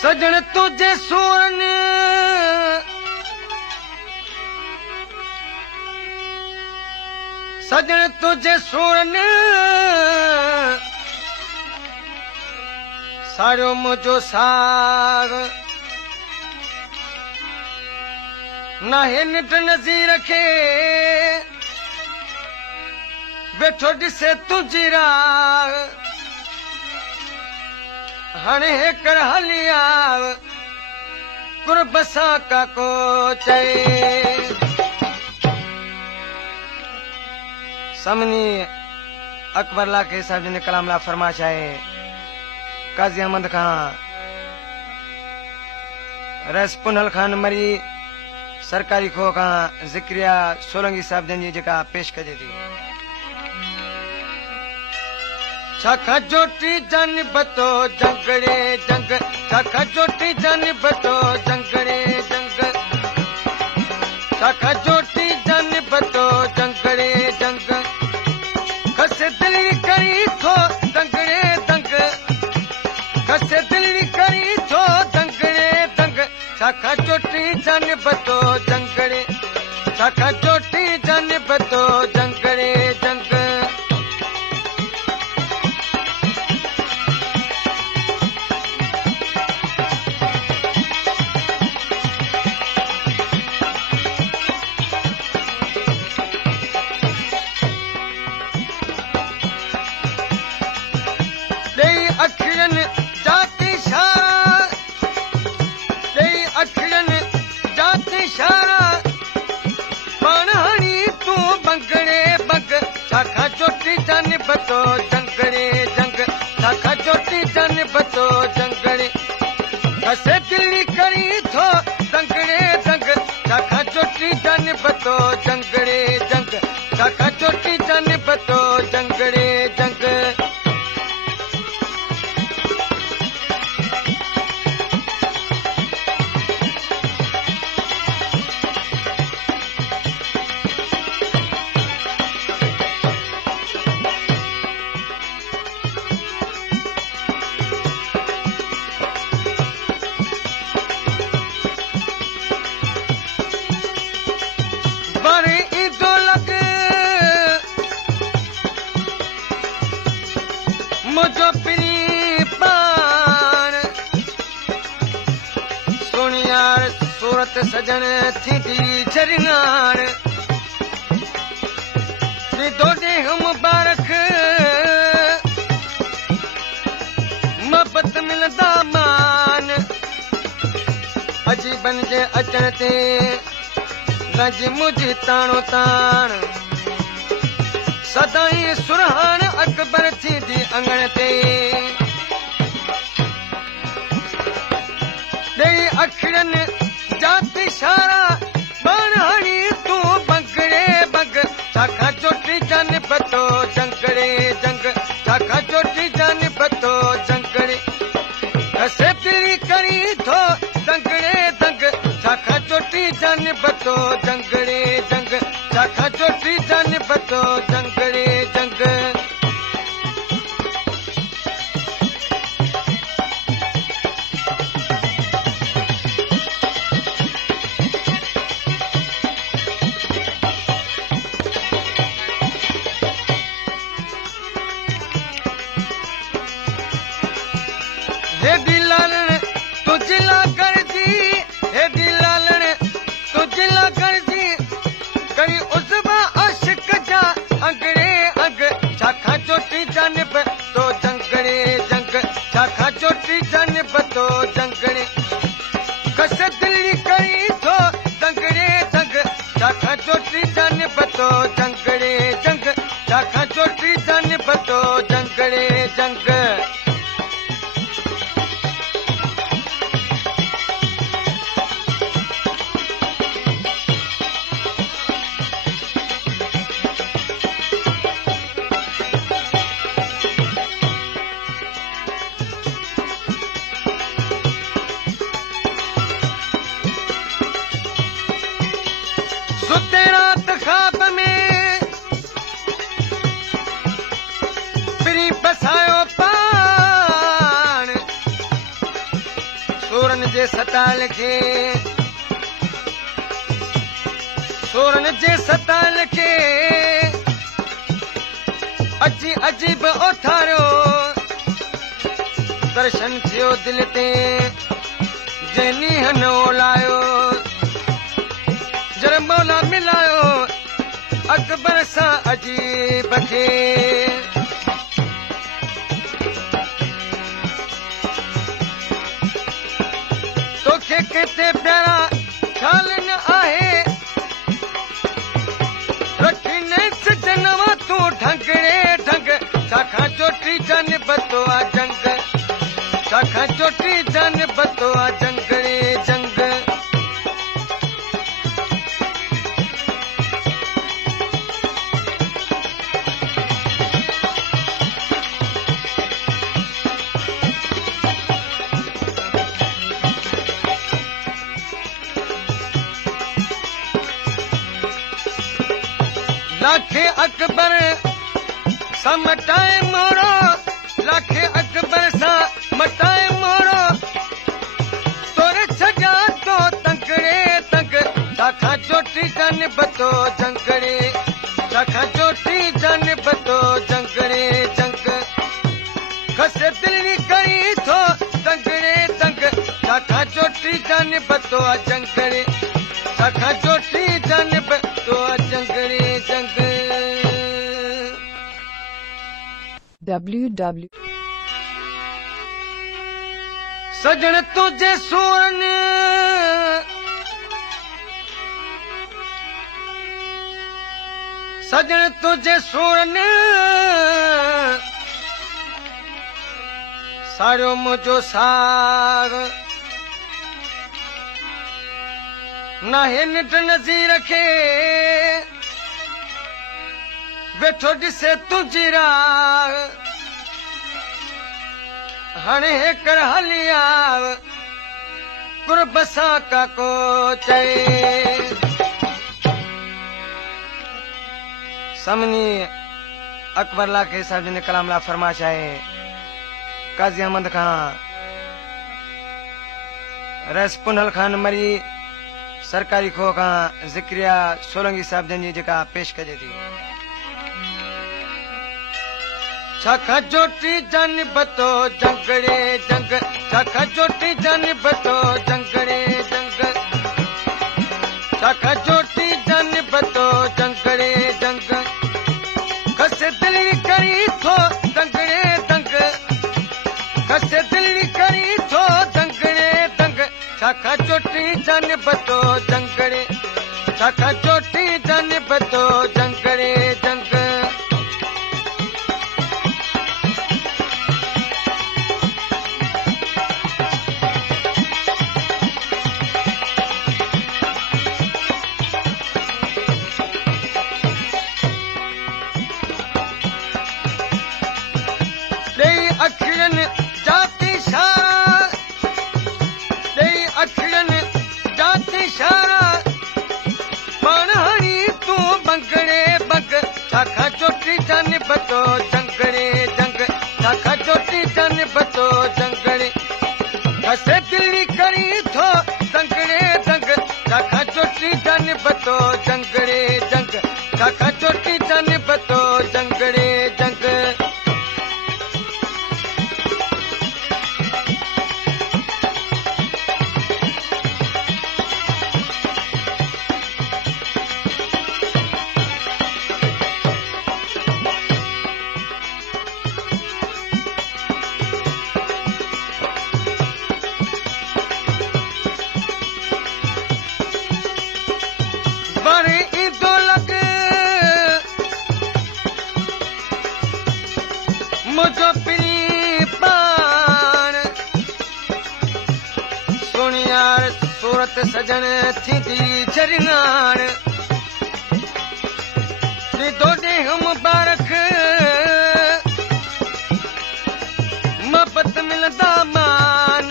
सजन तुझे सोरन सजन तुझे सोरन सारो मुझो साग नाहे निट नज़ीर खे वेठो ॾिसे तुंहिंजी राग हाणे हेकर हलिया कुर्ब सां काको चए समनी अकबर लाके साहब जिन कलाम ला फरमाइश आहे काज़ी अहमद खान रस पुनल खान मरी सरकारी खो खां ज़िक्रिया सोलंगी साहब जन जी जेका पेश कजे थी छाखा जोटी जन बतो जंगड़े जंग छाखा जोटी जन बतो जंगड़े जंग छाखा जोटी जन बतो जंगड़े जंग खसे दिली करी थो दंगड़े दंग खसे दिली करी थो दंगड़े दंग छाखा जोटी जन बतो जंगड़े छाखा जोटी जन बतो जंगड़े जंग बतो जंगड़े जंग छाखा चोटी जन बतो जंगड़े खसे दिल्ली करी थो दंगड़े दंग छाखा चोटी जन बतो जंगड़े जंग छाखा चोटी जन बतो जंगड़े जंग मुझो पिनी पान सोनियार सूरत सजन थी झरियाण दोडे मुबारक मोहब्बत मिलंदा मान अजीबन जे अचण ते गज मुझी ताणो ताण सदाई सुरहान अकबर थी अंगण ते ॾेई अखिड़नि जाती इशारा बाणहाणी तूं बंगड़े बंग छाखा चोटी जन बतो जंगड़े जंग छाखा चोटी जन बतो जंगड़े खसे दिली करी थो दंगड़े दंग छाखा चोटी जन बतो जंगड़े जंग छाखा चोटी जन बतो जंगड़े जंग तुझला गर्जी हे दिलालन तुझला गर्जी करी उसबा आशिक जा अंगड़े अंग छाखा चोटी जन बतो जंगड़े जंग छाखा चोटी जन बतो जंगड़े कस दिल्ली करी थो दंगड़े दंग छाखा चोटी जन बतो जंगड़े जंग छाखा चोटी जन बतो जंगड़े जंग जे सताल खे सोरन जे सताल खे अची अजीब उथारियो दर्शन थियो दिल ते जैनी हन ओलायो जर मौला मिलायो अकबर सां अजीब खे तोखे केते प्यारा ख़्याल न आहे रखी न सजनवा तूं ढंगड़े ढंग छाकां चोटी जन बतो आ जंग छाकां चोटी जन बतो आ जंगड़े जंग लाखे अकबर सां मटाए मोड़ो लाखे अकबर सां मटाए मोड़ो तोरे छॾिया तो तंगड़े तंग छाकां चोटी जन बतो जंगड़े छाकां चोटी जन बतो जंगड़े जंग खसे दिल्ली कई थो तंगड़े तंग छाकां चोटी जन बतो जंगड़े छाकां चोटी जन बतो जंगड़े जंग www सजन तुझे सोरन सजन तुझे सोरन सारो मुझो साग नाहे निट नज़ीर खे वेठो ॾिसे तुंहिंजी राग हाणे हेकर हली आव कुर्ब सां काको चए समनी अकबर लाखे साहब जिन कलाम ला फरमाइश आहे काज़ी अहमद खां रस पुनल खान मरी सरकारी खो खां ज़िक्रिया सोलंगी साहब जन जी जेका पेश कजे थी छाकां चोटी जन बतो जंगड़े जंग छाकां चोटी जन बतो जंगड़े जंग छाकां चोटी जन बतो जंगड़े जंग खसे दिल्ली करी थो तंगड़े तंग खसे दिल्ली करी थो तंगड़े तंग छाकां चोटी जन बतो जंगड़े छाकां चोटी जन बतो जंगड़े जंग अखियुनि जाती इशारा ॾेई अखियुनि जाती इशारा पाण हणी तूं बंगड़े बंग छाकां चोटी जन बतो जंगड़े जंग छाकां चोटी जन बतो जंगड़े खसे दिल्ली करी थो तंगड़े तंग छाकां चोटी जन बतो जंगड़े जंग छाकां चोटी जन बतो जंगड़े जंग मुझो पिनी पान सोनियार सूरत सजन थींदी झरनान दोॾे मुबारक मोहबत मिलंदा मान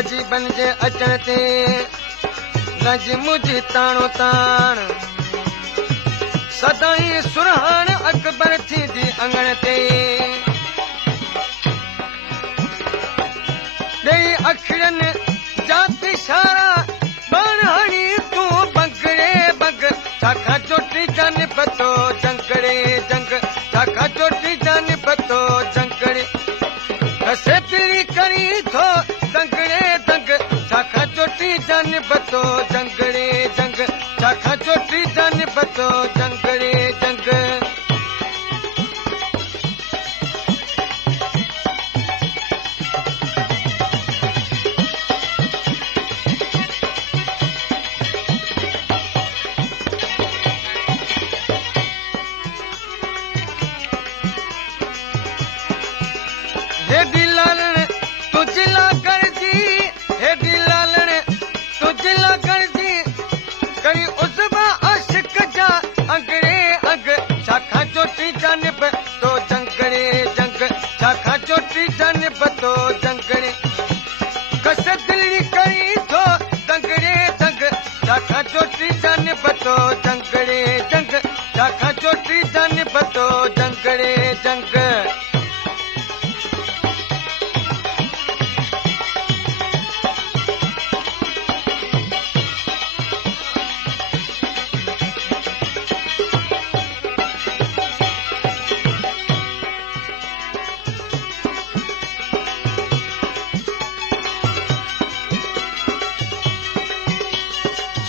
अजीबन जे अचण ते गज मुझी ताणो ताण सदाई सुरहान अकबर थींदी अंगण ते ॾेई अखिड़नि जाति सारा बाण हणी तूं बंगड़े बंग छाखा चोटी जान बतो जंगड़े जंग छाखा चोटी जान बतो जंगड़े कसे दिली करी थो दंगड़े दंग छाखा चोटी जान बतो जंगड़े जंग छाखा चोटी जान बतो जंगड़े जंग हेडी लालण तुझला करजी हेडी लालण तुझला करजी करी उजबा आशिक जा अंगड़े अंग छाखा चोटी जान बतो जंगड़े जंग छाखा चोटी जान बतो जंगड़े कस दिली करी थो दंगड़े दंग छाखा चोटी जान बतो जंगड़े जंग छाखा चोटी जान बतो जंगड़े जंग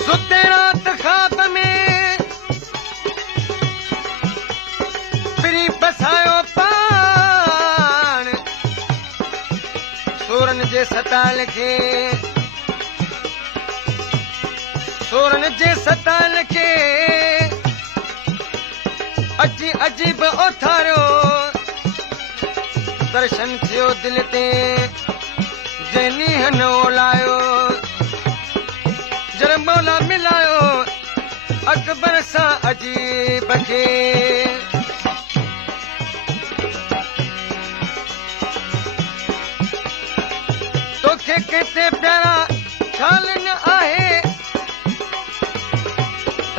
सुते रात ख्वाब में फिरी बसायो पान सूरन जे सताल खे सूरन जे सताल खे अजी अजीब उथारियो दर्शन थियो दिल ते जैनी हनो लायो जर मौला मिलायो अकबर सां अजीब खे तोखे केते प्यारा ख़्याल न आहे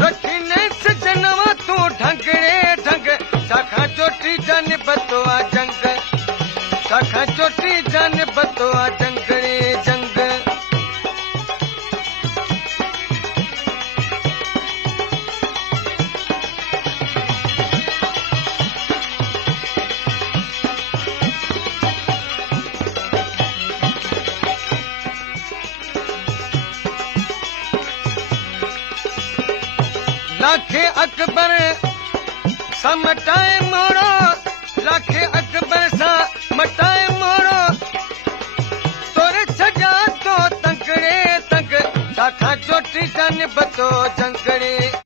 रखी न सजनवा तूं ढंगड़े ढंग छाखा चोटी जान बतो आ जंग छाखा चोटी जान बतो आ जंगड़े जंग लाखे अकबर सा मटाए मोड़ो लाखे अकबर सा मटाए मोड़ो तोरे सजा तो तंगड़े तंग छाखा चोटी जान बतो जंगड़े